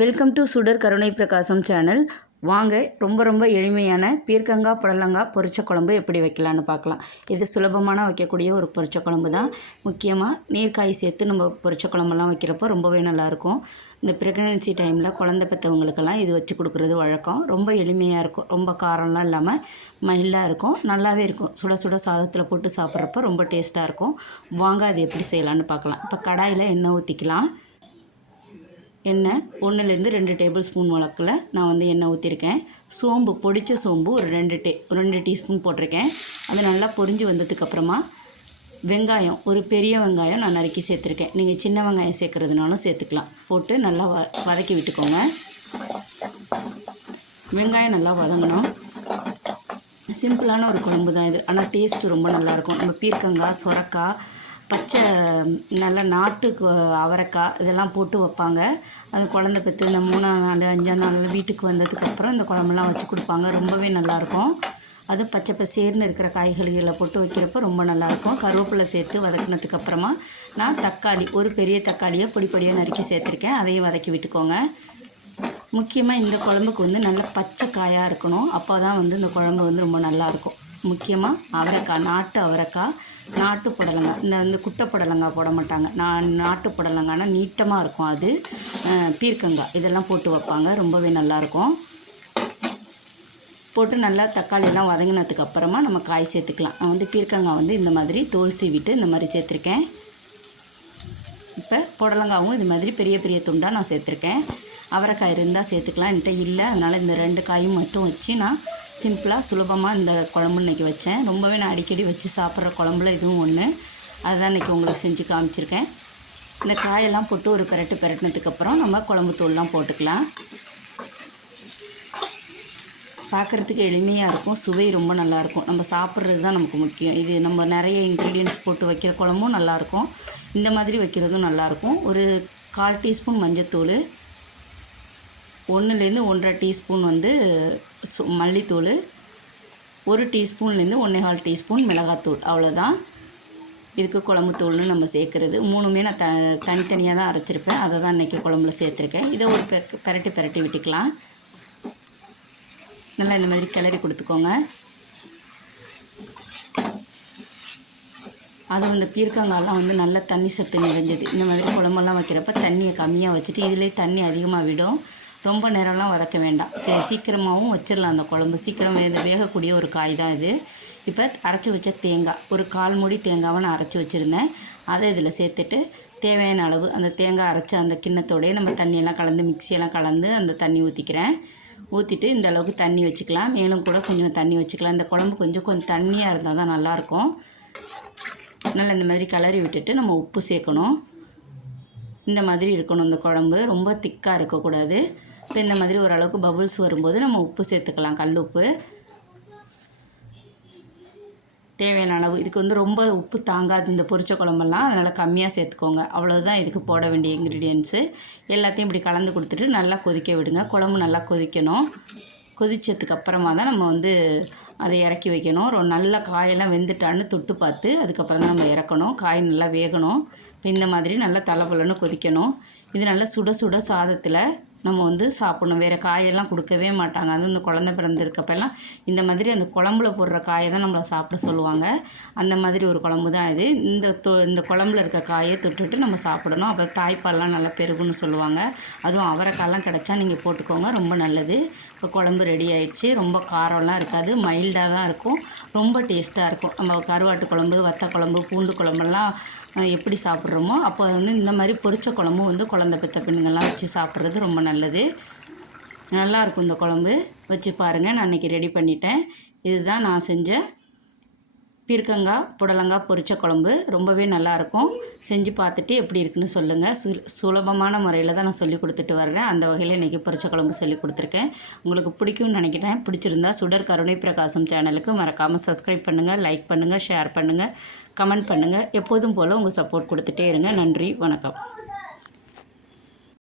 Welcome to சுடர் கருணை பிரகாசம் சேனல் வாங்க ரொம்ப ரொம்ப எளிமையான பீர்க்கங்காய் புடலங்காய் பொரிச்ச குழம்பு எப்படி வைக்கலான்னு பார்க்கலாம். இது சுலபமான வைக்கக்கூடிய ஒரு பொரிச்ச குழம்பு தான். முக்கியமாக நீர்க்காய் சேர்த்து நம்ம பொரிச்ச குழம்பெல்லாம் வைக்கிறப்போ ரொம்பவே நல்லாயிருக்கும். இந்த ப்ரெக்னென்சி டைமில் குழந்த பெற்றவங்களுக்கெல்லாம் இது வச்சு கொடுக்குறது வழக்கம். ரொம்ப எளிமையாக இருக்கும். ரொம்ப காரம்லாம் இல்லாமல் மைல்டாக இருக்கும். நல்லாவே இருக்கும். சுட சுட சாதத்தில் போட்டு சாப்பிட்றப்ப ரொம்ப டேஸ்ட்டாக இருக்கும். வாங்க அது எப்படி செய்யலான்னு பார்க்கலாம். இப்போ கடாயில் எண்ணெய் ஊற்றிக்கலாம் எண்ணெய் ஒன்றுலேருந்து ரெண்டு டேபிள் ஸ்பூன் வழக்கில் நான் வந்து எண்ணெய் ஊற்றிருக்கேன் சோம்பு பொடித்த சோம்பு ஒரு ரெண்டு டே ரெண்டு டீஸ்பூன் போட்டிருக்கேன். அது நல்லா பொரிஞ்சு வந்ததுக்கப்புறமா வெங்காயம் ஒரு பெரிய வெங்காயம் நான் நறுக்கி சேர்த்துருக்கேன். நீங்கள் சின்ன வெங்காயம் சேர்க்குறதுனாலும் சேர்த்துக்கலாம். போட்டு நல்லா வ வதக்கி விட்டுக்கோங்க. வெங்காயம் நல்லா வதங்கணும். சிம்பிளான ஒரு குழம்பு தான் இது. ஆனால் டேஸ்ட்டு ரொம்ப நல்லாயிருக்கும். நம்ம பீர்க்கங்காய் சுரக்காய் பச்சை நல்ல நாட்டு அவரைக்காய் இதெல்லாம் போட்டு வைப்பாங்க. அந்த குழந்த பெற்று இந்த மூணாம் நாள் அஞ்சாம் நாள் வீட்டுக்கு வந்ததுக்கப்புறம் இந்த குழம்புலாம் வச்சு கொடுப்பாங்க. ரொம்பவே நல்லாயிருக்கும். அது பச்சை பசேர்னு இருக்கிற காய்கறிகளை போட்டு வைக்கிறப்ப ரொம்ப நல்லாயிருக்கும். கருவேப்பிலை சேர்த்து வதக்கினதுக்கப்புறமா நான் தக்காளி ஒரு பெரிய தக்காளியை பொடி பொடியாக நறுக்கி சேர்த்துருக்கேன். அதையும் வதக்கி விட்டுக்கோங்க. முக்கியமாக இந்த குழம்புக்கு வந்து நல்ல பச்சை காயாக இருக்கணும். அப்போ தான் வந்து இந்த குழம்பு வந்து ரொம்ப நல்லாயிருக்கும். முக்கியமாக அவரைக்காய் நாட்டு அவரைக்காய் நாட்டு புடலங்காய். இந்த வந்து குட்டை புடலங்காய் போட மாட்டாங்க. நான் நாட்டு புடலங்காய்னா நீட்டமாக இருக்கும் அது. பீர்க்கங்காய். இதெல்லாம் போட்டு வைப்பாங்க. ரொம்பவே நல்லாயிருக்கும். போட்டு நல்லா தக்காளியெல்லாம் வதங்கினதுக்கு அப்புறமா நம்ம காய் சேர்த்துக்கலாம். நான் வந்து பீர்க்கங்காய் வந்து இந்த மாதிரி தோல் சீவிட்டு இந்த மாதிரி சேர்த்துருக்கேன். இப்போ புடலங்காவும் இது மாதிரி பெரிய பெரிய துண்டாக நான் சேர்த்துருக்கேன். அவரைக்காய் இருந்தால் சேர்த்துக்கலாம். என்கிட்ட இல்லை. அதனால் இந்த ரெண்டு காயும் மட்டும் வச்சு நான் சிம்பிளாக சுலபமாக இந்த குழம்பு இன்றைக்கி வச்சேன். ரொம்பவே நான் அடிக்கடி வச்சு சாப்பிட்ற குழம்புல இதுவும் ஒன்று அதுதான் இன்றைக்கி உங்களுக்கு செஞ்சு காமிச்சிருக்கேன். இந்த காயெல்லாம் போட்டு ஒரு பெரட்டு பெரட்டினதுக்கப்புறம் நம்ம குழம்பு தூள்லாம் போட்டுக்கலாம். பார்க்குறதுக்கு எளிமையாக இருக்கும். சுவை ரொம்ப நல்லாயிருக்கும் நம்ம சாப்பிட்றது தான் நமக்கு முக்கியம். இது நம்ம நிறைய இன்க்ரீடியன்ஸ் போட்டு வைக்கிற குழம்பும் நல்லாயிருக்கும் இந்த மாதிரி வைக்கிறதும் நல்லாயிருக்கும் ஒரு கால் டீஸ்பூன் மஞ்சத்தூள் ஒன்றுலேருந்து ஒன்றரை டீஸ்பூன் வந்து சு- மல்லித்தூள் ஒரு டீஸ்பூன்லேருந்து ஒன்றேகால் டீஸ்பூன் மிளகாத்தூள் அவ்வளோதான். இதுக்கு குழம்பு தூள்னு நம்ம சேர்க்குறது. மூணுமே நான் த தனித்தனியாக தான் அரைச்சிருப்பேன். அதை தான் இன்றைக்கி குழம்புல சேர்த்துருக்கேன். இதை ஒரு பெ பெரட்டி பெரட்டி விட்டுக்கலாம். நல்லா இந்த மாதிரி கிளறி கொடுத்துக்கோங்க. அதுவும் இந்த பீர்க்கங்காயெலாம் வந்து நல்ல தண்ணி சத்து நிறைஞ்சது. இந்த மாதிரி குழம்பெல்லாம் வைக்கிறப்ப தண்ணியை கம்மியாக வச்சுட்டு இதிலே தண்ணி அதிகமாக விடும். ரொம்ப நேரம்லாம் வதக்க வேண்டாம். சரி சீக்கிரமாகவும் வச்சிடலாம் அந்த குழம்பு. சீக்கிரம் வேக வேகக்கூடிய ஒரு காய் தான் இது. இப்போ அரைச்சி வச்ச தேங்காய் ஒரு கால் மூடி தேங்காவை நான் அரைச்சி வச்சுருந்தேன். அதை இதில் சேர்த்துட்டு தேவையான அளவு அந்த தேங்காய் அரைச்ச அந்த கிண்ணத்தோடயே நம்ம தண்ணியெல்லாம் கலந்து மிக்சியெல்லாம் கலந்து அந்த தண்ணி ஊற்றிக்கிறேன் ஊற்றிட்டு இந்த அளவுக்கு தண்ணி வச்சுக்கலாம். மேலும் கூட கொஞ்சம் தண்ணி வச்சுக்கலாம். இந்த குழம்பு கொஞ்சம் கொஞ்சம் தண்ணியாக இருந்தால் தான் நல்லாயிருக்கும். நல்லா இந்த மாதிரி கிளறி விட்டுட்டு நம்ம உப்பு சேர்க்கணும். இந்த மாதிரி இருக்கணும் இந்த குழம்பு. ரொம்ப திக்காக இருக்கக்கூடாது. இப்போ இந்த மாதிரி ஓரளவுக்கு பபுள்ஸ் வரும்போது நம்ம உப்பு சேர்த்துக்கலாம் கல் உப்பு. தேவையான அளவு. இதுக்கு வந்து ரொம்ப உப்பு தாங்காது. இந்த பொரிச்ச குழம்பெல்லாம் அதனால் கம்மியாக சேர்த்துக்கோங்க. அவ்வளோதான் இதுக்கு போட வேண்டிய இன்க்ரீடியன்ஸு எல்லாத்தையும் இப்படி கலந்து கொடுத்துட்டு நல்லா கொதிக்க விடுங்க. குழம்பு நல்லா கொதிக்கணும். கொதிச்சதுக்கு அப்புறமா தான் நம்ம வந்து அதை இறக்கி வைக்கணும். ரொம்ப நல்லா காயெல்லாம் வெந்துட்டான்னு தொட்டு பார்த்து அதுக்கப்புறம் தான் நம்ம இறக்கணும். காய் நல்லா வேகணும். இப்போ இந்த மாதிரி நல்லா தலைபலன்னு கொதிக்கணும். இது நல்லா சுட சுட சாதத்தில் நம்ம வந்து சாப்பிடணும். வேறு காயெல்லாம் கொடுக்கவே மாட்டாங்க. அது இந்த குழந்தை பிறந்திருக்கப்பெல்லாம் இந்த மாதிரி அந்த குழம்புல போடுற காயை தான் நம்மளை சாப்பிட சொல்லுவாங்க. அந்த மாதிரி ஒரு குழம்பு தான் இது. இந்த தொ இந்த குழம்புல இருக்க காயை தொட்டுட்டு நம்ம சாப்பிடணும். அப்போ தாய்ப்பால்லாம் நல்லா பெருகுன்னு சொல்லுவாங்க. அதுவும் அவரைக்காயெல்லாம் கிடச்சா நீங்கள் போட்டுக்கோங்க. ரொம்ப நல்லது. இப்போ குழம்பு ரெடி ஆயிடுச்சு. ரொம்ப காரம்லாம் இருக்காது. மைல்டாக தான் இருக்கும். ரொம்ப டேஸ்ட்டாக இருக்கும். நம்ம கருவாட்டு குழம்பு வத்த குழம்பு பூண்டு குழம்பெல்லாம் எப்படி சாப்பிட்றோமோ அப்போ வந்து இந்த மாதிரி பொரிச்ச குழம்பும் வந்து குழந்தை பெற்ற பெண்கள்லாம் வச்சு சாப்பிட்றது ரொம்ப நல்லது. நல்லது. நல்லாயிருக்கும் இந்த குழம்பு. வச்சு பாருங்கள் நான் இன்றைக்கி ரெடி பண்ணிட்டேன். இதுதான் நான் செஞ்ச பீர்க்கங்காய் புடலங்காய் பொரிச்ச குழம்பு. ரொம்பவே நல்லாயிருக்கும் செஞ்சு பார்த்துட்டு எப்படி இருக்குன்னு சொல்லுங்கள் சு சுலபமான முறையில் தான் நான் சொல்லி கொடுத்துட்டு வர்றேன். அந்த வகையில் இன்றைக்கி பொரிச்ச குழம்பு சொல்லி கொடுத்துருக்கேன். உங்களுக்கு பிடிக்கும்னு நினைக்கிறேன். பிடிச்சிருந்தா சுடர் கருணை பிரகாசம் சேனலுக்கு மறக்காமல் சப்ஸ்கிரைப் பண்ணுங்கள் லைக் பண்ணுங்கள் ஷேர் பண்ணுங்கள் கமெண்ட் பண்ணுங்கள் எப்போதும் போல் உங்கள் சப்போர்ட் கொடுத்துட்டே இருங்க. நன்றி வணக்கம்.